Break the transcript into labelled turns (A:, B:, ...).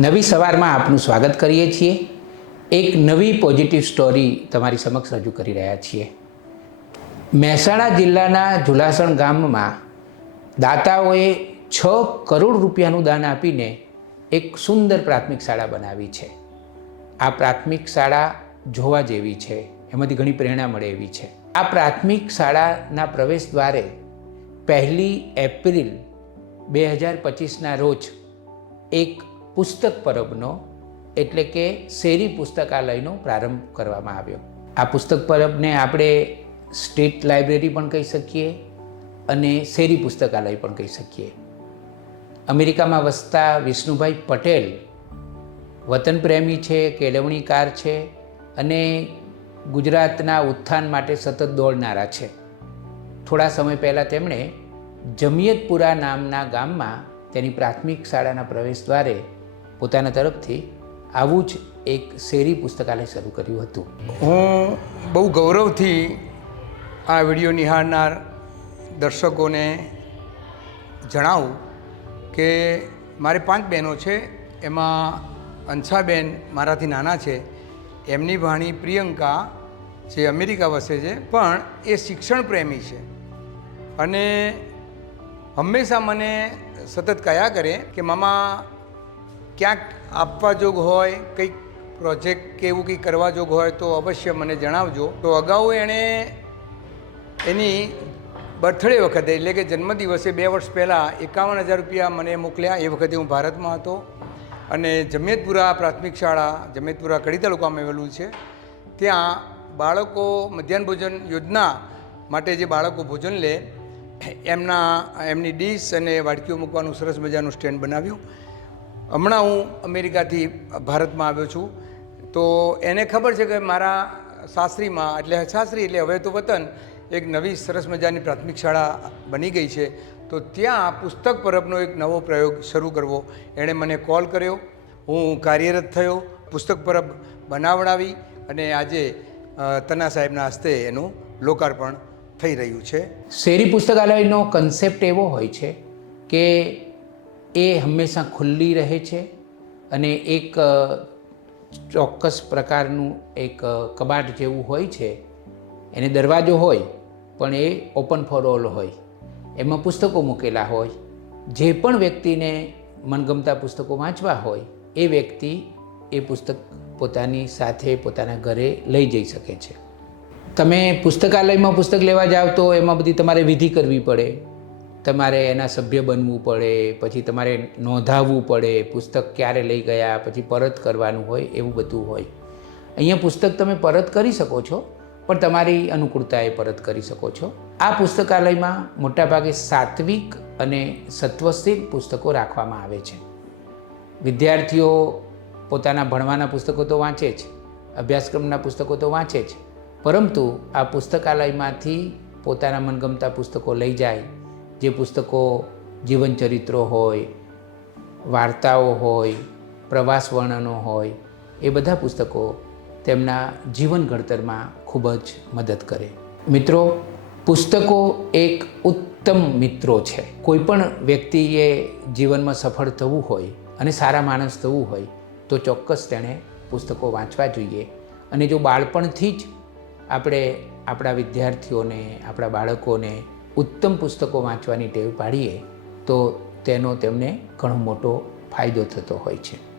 A: નવી સવારમાં આપનું સ્વાગત કરીએ છીએ. એક નવી પોઝિટિવ સ્ટોરી તમારી સમક્ષ રજૂ કરી રહ્યા છીએ. મહેસાણા જિલ્લાના ઝુલાસણ ગામમાં દાતાઓએ છ કરોડ રૂપિયાનું દાન આપીને એક સુંદર પ્રાથમિક શાળા બનાવી છે. આ પ્રાથમિક શાળા જોવા જેવી છે, એમાંથી ઘણી પ્રેરણા મળે એવી છે. આ પ્રાથમિક શાળાના પ્રવેશ દ્વારે પહેલી એપ્રિલ બે હજાર પચીસના રોજ એક પુસ્તક પરબનો, એટલે કે શેરી પુસ્તકાલયનો પ્રારંભ કરવામાં આવ્યો. આ પુસ્તક પરબને આપણે સ્ટેટ લાઇબ્રેરી પણ કહી શકીએ અને શેરી પુસ્તકાલય પણ કહી શકીએ. અમેરિકામાં વસતા વિષ્ણુભાઈ પટેલ વતન પ્રેમી છે, કેળવણીકાર છે અને ગુજરાતના ઉત્થાન માટે સતત દોડનારા છે. થોડા સમય પહેલાં તેમણે જમિયતપુરા નામના ગામમાં તેની પ્રાથમિક શાળાના પ્રવેશ દ્વારે પોતાના તરફથી આવું જ એક શેરી પુસ્તકાલય શરૂ કર્યું હતું.
B: હું બહુ ગૌરવથી આ વીડિયો નિહાળનાર દર્શકોને જણાવું કે મારે પાંચ બહેનો છે, એમાં અંછાબેન મારાથી નાના છે, એમની ભાણી પ્રિયંકા જે અમેરિકા વસે છે, પણ એ શિક્ષણ પ્રેમી છે. અને હંમેશા મને સતત કયા કરે કે, મામા ક્યાંક આપવા જોગ હોય, કંઈક પ્રોજેક્ટ કે એવું કંઈક કરવા જોગ હોય તો અવશ્ય મને જણાવજો. તો અગાઉ એણે એની બર્થડે વખતે, એટલે કે જન્મદિવસે બે વર્ષ પહેલાં એકાવન હજાર રૂપિયા મને મોકલ્યા. એ વખતે હું ભારતમાં હતો અને જમેતપુરા પ્રાથમિક શાળા જમેતપુરા કડી તાલુકામાં આવેલું છે. ત્યાં બાળકો મધ્યાહન ભોજન યોજના માટે જે બાળકો ભોજન લે, એમના, એમની ડીશ અને વાડકીઓ મૂકવાનું સરસ મજાનું સ્ટેન્ડ બનાવ્યું. હમણાં હું અમેરિકાથી ભારતમાં આવ્યો છું. તો એને ખબર છે કે મારા સાસરીમાં, એટલે સાસરી એટલે હવે તો વતન, એક નવી સરસ મજાની પ્રાથમિક શાળા બની ગઈ છે. તો ત્યાં પુસ્તક પરબનો એક નવો પ્રયોગ શરૂ કરવો. એણે મને કોલ કર્યો. હું કાર્યરત થયો, પુસ્તક પરબ બનાવડાવી અને આજે તના સાહેબના હસ્તે એનું લોકાર્પણ થઈ રહ્યું છે.
A: શેરી પુસ્તકાલયનો કન્સેપ્ટ એવો હોય છે કે એ હંમેશા ખુલ્લી રહે છે અને એક ચોક્કસ પ્રકારનું એક કબાટ જેવું હોય છે. એને દરવાજો હોય, પણ એ ઓપન ફોર ઓલ હોય. એમાં પુસ્તકો મૂકેલા હોય. જે પણ વ્યક્તિને મનગમતા પુસ્તકો વાંચવા હોય, એ વ્યક્તિ એ પુસ્તક પોતાની સાથે, પોતાના ઘરે લઈ જઈ શકે છે. તમે પુસ્તકાલયમાં પુસ્તક લેવા જાઓ તો એમાં બધી તમારે વિધિ કરવી પડે. તમારે એના સભ્ય બનવું પડે, પછી તમારે નોંધાવવું પડે, પુસ્તક ક્યારે લઈ ગયા, પછી પરત કરવાનું હોય, એવું બધું હોય. અહીંયા પુસ્તક તમે પરત કરી શકો છો, પણ તમારી અનુકૂળતાએ પરત કરી શકો છો. આ પુસ્તકાલયમાં મોટાભાગે સાત્વિક અને સત્વશીલ પુસ્તકો રાખવામાં આવે છે. વિદ્યાર્થીઓ પોતાના ભણવાના પુસ્તકો તો વાંચે જ, અભ્યાસક્રમના પુસ્તકો તો વાંચે જ, પરંતુ આ પુસ્તકાલયમાંથી પોતાના મનગમતા પુસ્તકો લઈ જાય જે પુસ્તકો જીવનચરિત્રો હોય, વાર્તાઓ હોય, પ્રવાસ વર્ણનો હોય, એ બધા પુસ્તકો તેમના જીવન ઘડતરમાં ખૂબ જ મદદ કરે. મિત્રો, પુસ્તકો એક ઉત્તમ મિત્રો છે. કોઈપણ વ્યક્તિએ જીવનમાં સફળ થવું હોય અને સારા માણસ થવું હોય, તો ચોક્કસ તેણે પુસ્તકો વાંચવા જોઈએ. અને જો બાળપણથી જ આપણે આપણા વિદ્યાર્થીઓને, આપણા બાળકોને ઉત્તમ પુસ્તકો વાંચવાની ટેવ પાડીએ તો તેનો તેમને ઘણો મોટો ફાયદો થતો હોય છે.